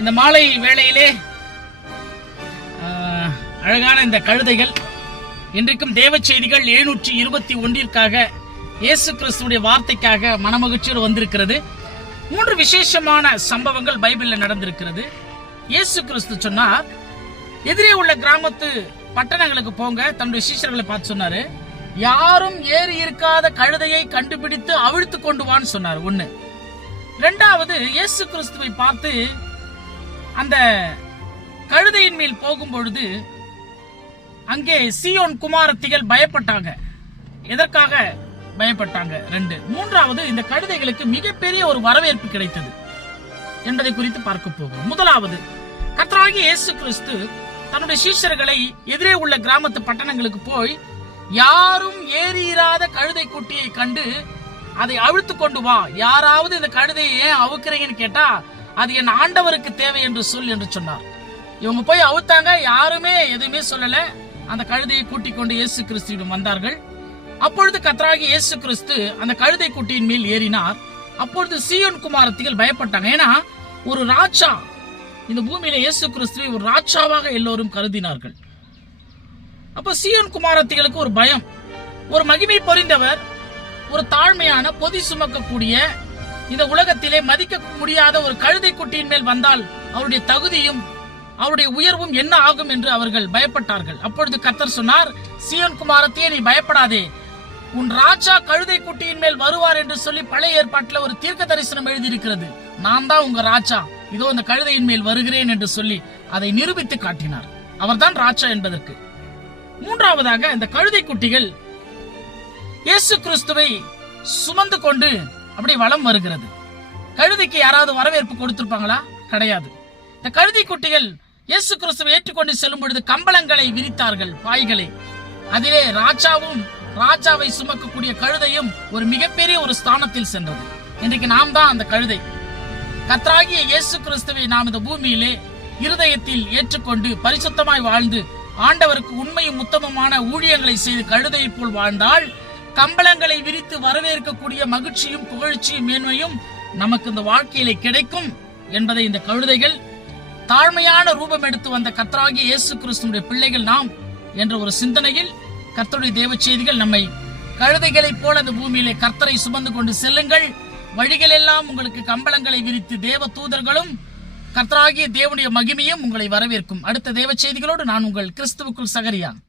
இந்த மாலை வேளையிலே அழகான இந்த கழுதைகள் இன்றைக்கும் தேவ செய்திகள் எழுநூற்றி இருபத்தி ஒன்றிற்காக இயேசு கிறிஸ்துடைய வார்த்தைக்காக மனமகிழ்ச்சியோடு வந்திருக்கிறது. மூன்று விசேஷமான சம்பவங்கள் பைபிளில் நடந்திருக்கிறது. இயேசு கிறிஸ்து சொன்னார் எதிரே உள்ள கிராமத்து பட்டணங்களுக்கு போங்க தன்னுடைய சீஷர்களை பார்த்து சொன்னாரு. யாரும் ஏறி இருக்காத கழுதையை கண்டுபிடித்து அவிழ்த்து கொண்டு வான்னு சொன்னார். ஒண்ணு. ரெண்டாவது இயேசு கிறிஸ்துவை பார்த்து அந்த கழுதையின் மேல் போகும் பொழுது அங்கே சீயோன் குமாரத்திகள் பயப்பட்டாங்க. எதற்காக பயப்பட்டாங்க? ரெண்டு. மூன்றாவது இந்த கழுதைகளுக்கு மிகப்பெரிய ஒரு வரவேற்பு கிடைத்தது என்பதை குறித்து பார்க்க போகிறோம். முதலாவது கத்ராகி இயேசு கிறிஸ்து தன்னுடைய சீஷர்களை எதிரே உள்ள கிராமத்து பட்டணங்களுக்கு போய் யாரும் ஏறியிராத கழுதை குட்டியை கண்டு அதை அவிழ்த்து கொண்டு வா. யாராவது இந்த கழுதையை ஏன் அவுக்குறீங்கன்னு கேட்டா அது என் ஆண்டவருக்கு தேவை என்று சொல் என்று சொன்னார். இவங்க போய் அவுத்தாங்க யாருமே எதுவுமே சொல்லல. அந்த கழுதையை கூட்டிக் கொண்டு இயேசு கிறிஸ்துவிடம் வந்தார்கள். அப்பொழுது கத்தராகி இயேசு கிறிஸ்து அந்த கழுதை குட்டியின் மேல் ஏறினார். அப்பொழுது சீயோன் குமாரத்திகள் பயப்பட்டாங்க. ஏன்னா ஒரு ராஜா இந்த பூமியில இயேசு கிறிஸ்துவை ஒரு ராஜாவாக எல்லோரும் கருதினார்கள். அப்ப சீயோன் குமாரத்திகளுக்கு ஒரு பயம். ஒரு மகிமை பொறிந்தவர் ஒரு தாழ்மையான பொதி சுமக்கக்கூடிய இந்த உலகத்திலே மதிக்க முடியாத ஒரு கழுதை குட்டியின் மேல் வந்தால் அவருடைய தகுதியும் அவருடைய உயர்வும் என்ன ஆகும் என்று அவர்கள் பயப்பட்டார்கள். அப்பொழுது கத்தர் சொன்னார் சியோன் குமாரத்தையே நீ பயப்படாதே. உன் ராஜா கழுதை குட்டியின் மேல் வருவார் என்று சொல்லி பழைய ஏற்பாட்டில் ஒரு தீர்க்க தரிசனம் எழுதியிருக்கிறது. நான் தான் உங்க ராஜா. இதோ இந்த கழுதையின் மேல் வருகிறேன் என்று சொல்லி அதை நிரூபித்து காட்டினார். அவர்தான் ராஜா என்பதற்கு. மூன்றாவதாக இந்த கழுதை குட்டிகள் இயேசு கிறிஸ்துவை சுமந்து கொண்டு அப்படி வலம் வருகிறது. கழுதைக்கு யாராவது வரவேற்பு கொடுத்திருப்பாங்களா? கிடையாது. இந்த கழுதி குட்டிகள் இயேசு கிறிஸ்துவை ஏற்றுக்கொண்டு செல்லும் பொழுது கம்பளங்களை விரித்தார்கள் பாய்களை. அதிலே ராஜாவும் ராஜாவை சுமக்கக்கூடிய கழுதையும் ஒரு மிகப்பெரிய ஒரு ஸ்தானத்தில் சென்றது. இன்றைக்கு நாம் தான் அந்த கழுதை. கத்ராகிய இயேசு கிறிஸ்துவை நாம் இந்த பூமியிலே இருதயத்தில் ஏற்றுக்கொண்டு பரிசுத்தமாய் வாழ்ந்து ஆண்டவருக்கு உண்மையும் உத்தமமான ஊழியங்களை செய்து கழுதையை போல் வாழ்ந்தால் கம்பளங்களை விரித்து வரவேற்கக்கூடிய மகிழ்ச்சியும் புகழ்ச்சியும் மேன்மையும் நமக்கு இந்த வாழ்க்கையிலே கிடைக்கும் என்பதை இந்த கழுதைகள் தாழ்மையான ரூபம் எடுத்து வந்த கத்தராகி இயேசு கிறிஸ்துடைய பிள்ளைகள் நாம் என்ற ஒரு சிந்தனையில் கர்த்தருடைய தேவ செய்திகள் நம்மை கழுதைகளைப் போல அந்த பூமியிலே கர்த்தரை சுமந்து கொண்டு செல்லுங்கள். வழிகளெல்லாம் உங்களுக்கு கம்பளங்களை விரித்து தேவ தூதர்களும் கர்த்தராகிய தேவனுடைய மகிமையும் உங்களை வரவேற்கும். அடுத்த தேவ செய்திகளோடு நான் உங்கள் கிறிஸ்துவுக்குள் சகரியான்